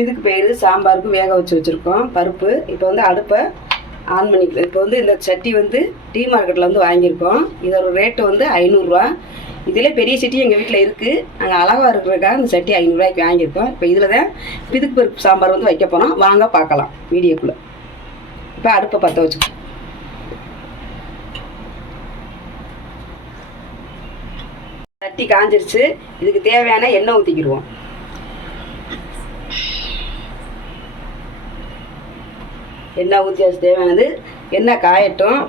இதுக்கு பயிறு சாம்பாருக்கு வேக வச்சு வச்சுருக்கோம். பருப்பு இப்போ வந்து அடுப்பை ஆன் பண்ணிக்கலாம். இப்போ வந்து இந்த சட்டி வந்து டீ மார்க்கெட்டில் வந்து வாங்கியிருக்கோம். இதோட ரேட்டு வந்து ஐநூறுரூவா இதில் பெரிய சட்டி எங்கள் வீட்டில் இருக்குது நாங்கள் அழகாக இருக்கிறக்காக அந்த சட்டி ஐநூறுரூவாய்க்கு வாங்கியிருக்கோம். இப்போ இதில் தான் பிதுக்கு பருப்பு சாம்பார் வந்து வைக்க போகிறோம் வாங்க பார்க்கலாம் வீடியோக்குள்ளே. இப்போ அடுப்பை பற்ற வச்சு சட்டி காஞ்சிருச்சு. இதுக்கு தேவையான எண்ணெய் ஊற்றிக்கிடுவோம் எண்ணெய் ஊற்றி வச்சு தேவையானது? எண்ணெய் காயட்டும்?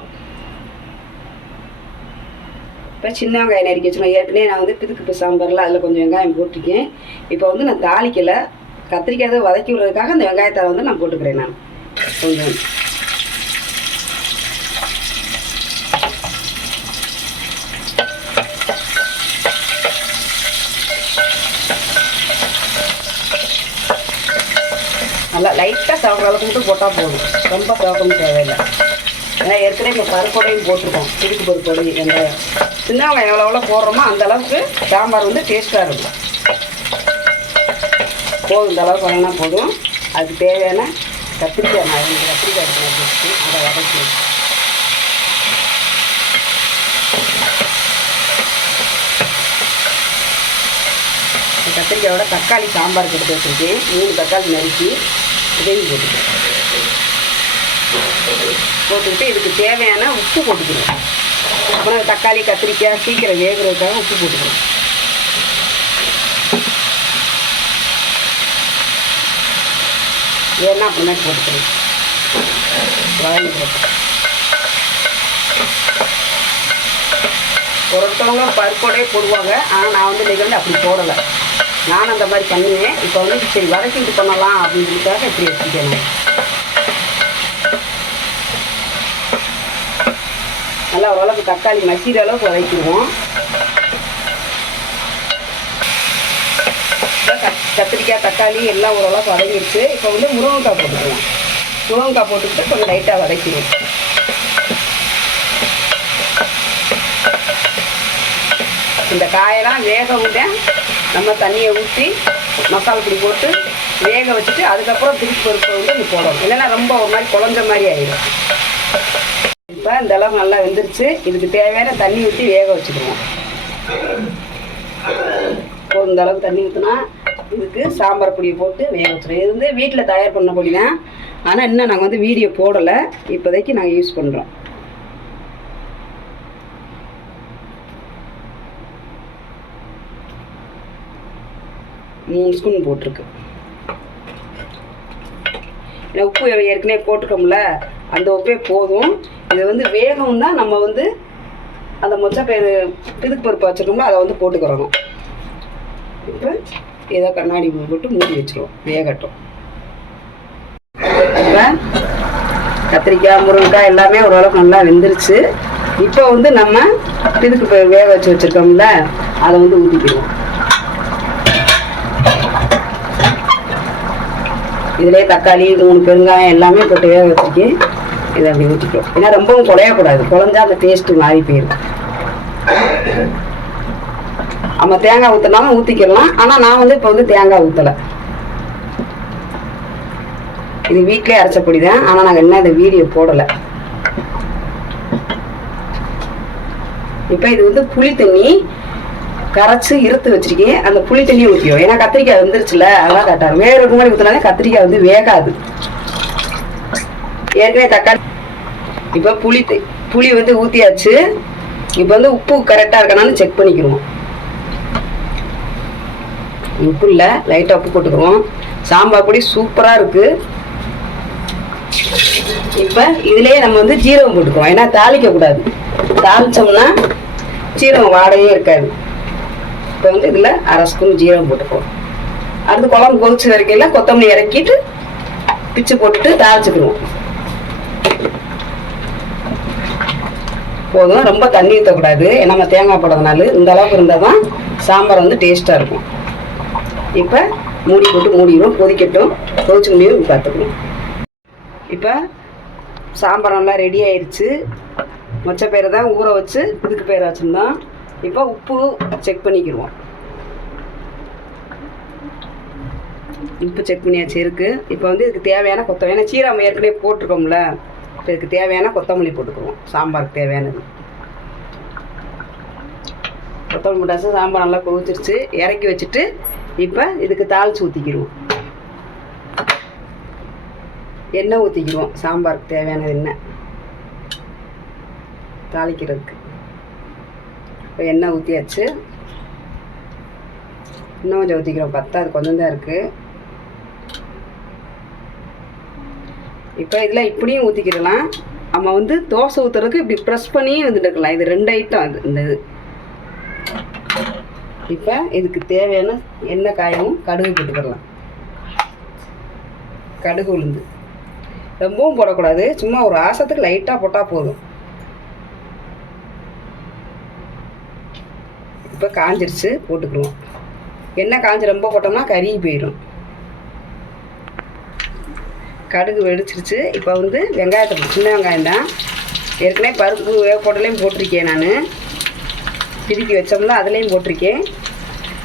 இப்போ சின்ன வெங்காயம் நறுக்கி வச்சுருவேன் ஏற்கனவே நான் வந்து பிதுக்கு சாம்பாரில் அதில் கொஞ்சம் வெங்காயம் போட்டிருக்கேன். இப்போ வந்து நான் தாளிக்கலை. கத்திரிக்காய் வதக்கி விடுறதுக்காக அந்த வெங்காயத்தை வந்து நான் போட்டுக்கிறேன் நான். கொஞ்சம். நல்லா லைட்டாக சாப்பிட்ற அளவுக்கு மட்டும் போட்டால் போதும். ரொம்ப சாப்பிடணும் தேவையில்லை. ஏன்னா ஏற்கனவே இப்போ பருப்போடையும் போட்டிருக்கோம். பிடிக்கு பருப்போடையும் வெங்காயம் சின்ன வெங்காயம் எவ்வளோ எவ்வளோ போடுறோமோ அந்த அளவுக்கு சாம்பார் வந்து டேஸ்ட்டாக இருக்கும். போதும் இந்த அளவுக்கு வாங்கினா போதும். அதுக்கு தேவையான கத்திரிக்காய் நான் கத்திரிக்காய் எடுத்து அதை வதக்கி கத்திரிக்காயோட தக்காளி சாம்பார் கொடுத்து வச்சுருக்கேன். மூணு தக்காளி நறுக்கி இதையும் போட்டுக்கிறேன் போட்டுக்கிட்டு இதுக்கு தேவையான உப்பு போட்டுக்கணும். அப்புறம் தக்காளி கத்திரிக்காய் சீக்கிரம் வேகிறதுக்காக உப்பு போட்டுக்கணும். வேணா அப்புறமே போட்டுக்கணும். போட்டு ஒருத்தவங்க பருப்போடையே போடுவாங்க. ஆனால் நான் வந்து நிகழ்ந்து வந்து அப்படி போடலை. நானும் அந்த மாதிரி பண்ணினேன். இப்போ வந்து சரி வதக்கிட்டு பண்ணலாம் அப்படின்றதுக்காக இப்படி வச்சுக்கணும் நல்லா ஓரளவுக்கு தக்காளி மசிகிற அளவுக்கு வதக்கிடுவோம். கத்திரிக்காய் தக்காளி எல்லாம் ஓரளவுக்கு வதங்கிடுச்சு. இப்போ வந்து முருங்கைக்காய் போட்டுக்குவோம் முருங்கைக்காய் போட்டுக்கிட்டு கொஞ்சம் லைட்டாக வதக்கிடுவோம். இந்த காயெல்லாம் வேக விட நம்ம தண்ணியை ஊற்றி மசாலா பொடி போட்டு வேக வச்சுட்டு அதுக்கப்புறம் திருப்பி பருப்பை வந்து நீ போடணும். இல்லைன்னா ரொம்ப ஒரு மாதிரி குழஞ்ச மாதிரி ஆயிடும். இப்போ இந்த அளவு நல்லா வெந்துருச்சு. இதுக்கு தேவையான தண்ணி ஊற்றி வேக வச்சுக்கணும். ஒரு இந்த அளவுக்கு தண்ணி ஊற்றினா இதுக்கு சாம்பார் பொடியை போட்டு வேக வச்சுருவோம் இது வந்து வீட்டில் தயார் பண்ண பொடி தான். ஆனால் இன்னும் நாங்கள் வந்து வீடியோ போடலை. இப்போதைக்கு நாங்கள் யூஸ் பண்ணுறோம் மூணு ஸ்பூன் போட்டிருக்கு. ஏன்னா உப்பு ஏற்கனவே போட்டிருக்கோம்ல அந்த உப்பே போதும். இது வந்து வேகம் தான் நம்ம வந்து அந்த மொச்சப்பயிறு பிதுக்கு பருப்பு வச்சுருக்கோம்ல அதை வந்து போட்டுக்கிறோம் இப்போ ஏதோ கண்ணாடி போட்டு மூடி வச்சிருவோம் வேகட்டும். இப்போ கத்திரிக்காய் முருங்கைக்காய் எல்லாமே ஓரளவுக்கு நல்லா வெந்துருச்சு. இப்போ வந்து நம்ம பிதுக்கு வேக வச்சு வச்சுருக்கோம்ல அதை வந்து ஊற்றிக்கிடுவோம் இதுலேயே தக்காளி இது மூணு பெருங்காயம் எல்லாமே போட்டு வேக வச்சுருக்கேன். இதை அப்படி ஊற்றிக்கிறோம் ஏன்னா ரொம்பவும் குறையக்கூடாது குழஞ்சா அந்த டேஸ்ட்டு மாறி போயிடும் நம்ம தேங்காய் ஊற்றினாலும் ஊற்றிக்கலாம் ஆனால் நான் வந்து இப்போ வந்து தேங்காய் ஊற்றலை இது வீட்டிலே அரைச்ச பொடி தான். ஆனால் நாங்கள் என்ன இந்த வீடியோ போடலை. இப்போ இது வந்து புளி தண்ணி கரைச்சி இருத்து வச்சிருக்கேன் அந்த புளி தண்ணியை ஊற்றியும் ஏன்னா கத்திரிக்காய் வந்துருச்சுல அதெல்லாம் கட்டாரு வேற ஒரு ஊற்றினாலே கத்திரிக்காய் வந்து வேகாது. ஏற்கனவே தக்காளி இப்போ புளி புளி வந்து ஊற்றியாச்சு இப்போ வந்து உப்பு கரெக்டாக இருக்கனாலும் செக் பண்ணிக்கிடுவோம் உப்பு இல்லை லைட்டாக உப்பு போட்டுக்குவோம் சாம்பார் பொடி சூப்பராக இருக்குது இப்போ இதுலேயே நம்ம வந்து ஜீரகம் போட்டுக்குவோம். ஏன்னா தாளிக்கக்கூடாது. தாளித்தோம்னா ஜீரகம் வாடையே இருக்காது. இப்போ வந்து இதில் அரை ஸ்பூன் ஜீரகம் போட்டுக்குவோம் அடுத்து குழம்பு கொதிச்சு வரைக்கும் கொத்தமல்லி இறக்கிட்டு பிச்சு போட்டுட்டு தாளிச்சுக்கிடுவோம். போதும்? ரொம்ப தண்ணி ஊற்றக்கூடாது நம்ம தேங்காய் போடுறதுனால இந்த அளவுக்கு இருந்தால் தான் சாம்பார் வந்து டேஸ்ட்டாக இருக்கும். இப்போ மூடி போட்டு மூடிடும் கொதிக்கட்டும். கொதிச்சு முடியும் பார்த்துக்கணும் இப்போ சாம்பார் நல்லா ரெடி ஆயிடுச்சு மொச்சப்பயிரை தான் ஊற வச்சு இதுக்கு பேர் வச்சுருந்தோம். இப்போ உப்பு செக் பண்ணிக்கிடுவோம். உப்பு செக் பண்ணியாச்சு இருக்குது இப்போ வந்து இதுக்கு தேவையான கொத்தமல்லி ஏன்னா சீரகம் ஏற்கனவே போட்டிருக்கோம்ல. இப்போ இதுக்கு தேவையான கொத்தமல்லி போட்டுக்குவோம். சாம்பாருக்கு தேவையானது. கொத்தமல்லி போட்டாச்சு சாம்பார் நல்லா கொதிச்சிருச்சு. இறக்கி வச்சுட்டு இப்போ இதுக்கு தாளிச்சு ஊற்றிக்கிடுவோம் எண்ணெய் ஊற்றிக்கிடுவோம் சாம்பாருக்கு தேவையானது எண்ணெய் தாளிக்கிறதுக்கு. இப்போ எண்ணெய் ஊற்றியாச்சு இன்னும் கொஞ்சம் ஊற்றிக்கிறோம் பத்தாது கொஞ்சம் தான் இருக்குது இப்போ இதில் இப்படியும் ஊற்றிக்கிடலாம் நம்ம வந்து தோசை ஊற்றுறதுக்கு இப்படி ப்ரெஸ் பண்ணி வந்துட்டு இருக்கலாம். இது ரெண்டு ஐட்டம் அது இந்த இது. இப்போ இதுக்கு தேவையான எண்ணெய் காயமும் கடுகு போட்டுக்கிடலாம். கடுகு உளுந்து. ரொம்பவும் போடக்கூடாது. சும்மா ஒரு ஆசத்துக்கு லைட்டாக போட்டால் போதும். இப்போ காஞ்சிருச்சு போட்டுக்கிடுவோம் எண்ணெய் காஞ்சி ரொம்ப போட்டோம்னா கருகி போயிடும் கடுகு வெடிச்சிருச்சு. இப்போ வந்து வெங்காயத்தை சின்ன வெங்காயம் தான். ஏற்கனவே பருப்பு வேக போட்டலையும் போட்டிருக்கேன் நான். பிதுக்கி வச்சோம்ல அதுலேயும் போட்டிருக்கேன்.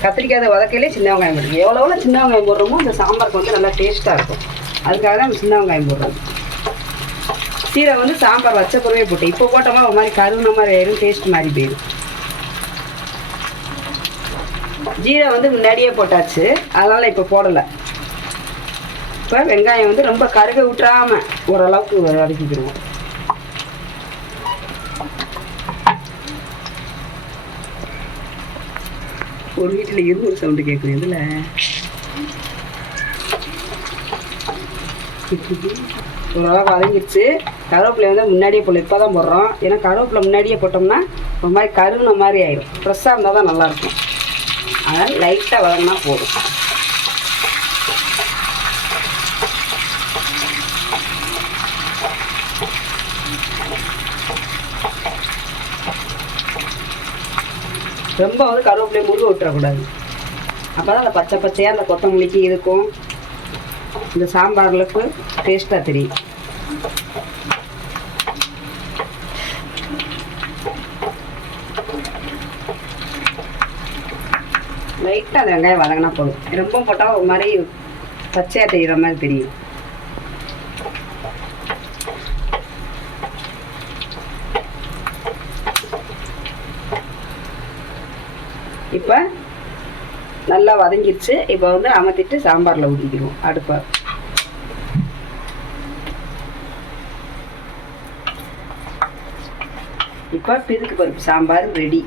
கத்திரிக்காய் வதக்கையிலே சின்ன வெங்காயம் போட்டிருக்கேன் எவ்வளோ எவ்வளோ சின்ன வெங்காயம் போடுறோமோ அந்த சாம்பாருக்கு வந்து நல்லா டேஸ்ட்டாக இருக்கும். அதுக்காக தான் சின்ன வெங்காயம் போடுறோம். சீரை வந்து சாம்பார் வச்ச பிறவே போட்டேன். இப்போ போட்டோமா ஒரு மாதிரி கருவுன மாதிரி ஆயிரும் டேஸ்ட் மாதிரி போயிடும் ஜீரா வந்து முன்னாடியே போட்டாச்சு. அதனால் இப்போ போடலை. இப்போ வெங்காயம் வந்து ரொம்ப கருக விட்டுறாமல் ஓரளவுக்கு வதக்கிக்கிடுவோம் ஒரு வீட்டில் இரும்பு சவுண்டு கேட்குது இதில் ஓரளவு வதங்கிடுச்சு கருவேப்பிலை வந்து முன்னாடியே போடல. இப்போ தான் போடுறோம். ஏன்னா கருவேப்பிலை முன்னாடியே போட்டோம்னா ஒரு மாதிரி கருகுன மாதிரி ஆயிடும் ஃப்ரெஷ்ஷாக இருந்தால் தான் நல்லாயிருக்கும் அதனால் லைட்டாக வதங்கினா போதும். ரொம்ப வந்து கருவேப்பிலையை முருக விட்டுறக்கூடாது அப்போ தான் அந்த பச்சை பச்சையாக அந்த கொத்தமல்லிக்கு இருக்கும் இந்த சாம்பார்களுக்கு டேஸ்ட்டாக தெரியும். லைட்டாக அந்த வெங்காயம் வதங்கினா போதும். ரொம்ப போட்டால் ஒரு மாதிரி பச்சையாக தெரிகிற மாதிரி தெரியும். இப்போ நல்லா வதங்கிடுச்சு இப்போ வந்து அமர்த்திட்டு சாம்பாரில் ஊற்றிக்கிடுவோம் அடுப்பை. இப்போ பிதுக்கு பருப்பு சாம்பார் ரெடி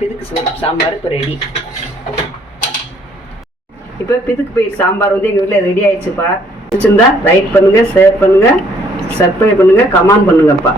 பிதுக்கு சா- சாம்பார் இப்போ ரெடி இப்போ பிதுக்கு பயிர் சாம்பார் வந்து எங்கள் வீட்டில் ரெடி ஆயிடுச்சுப்பா. பிடிச்சிருந்தா லைக் பண்ணுங்கள் ஷேர் பண்ணுங்கள் சப்ஸ்கிரைப் பண்ணுங்கள் கமெண்ட் பண்ணுங்கப்பா.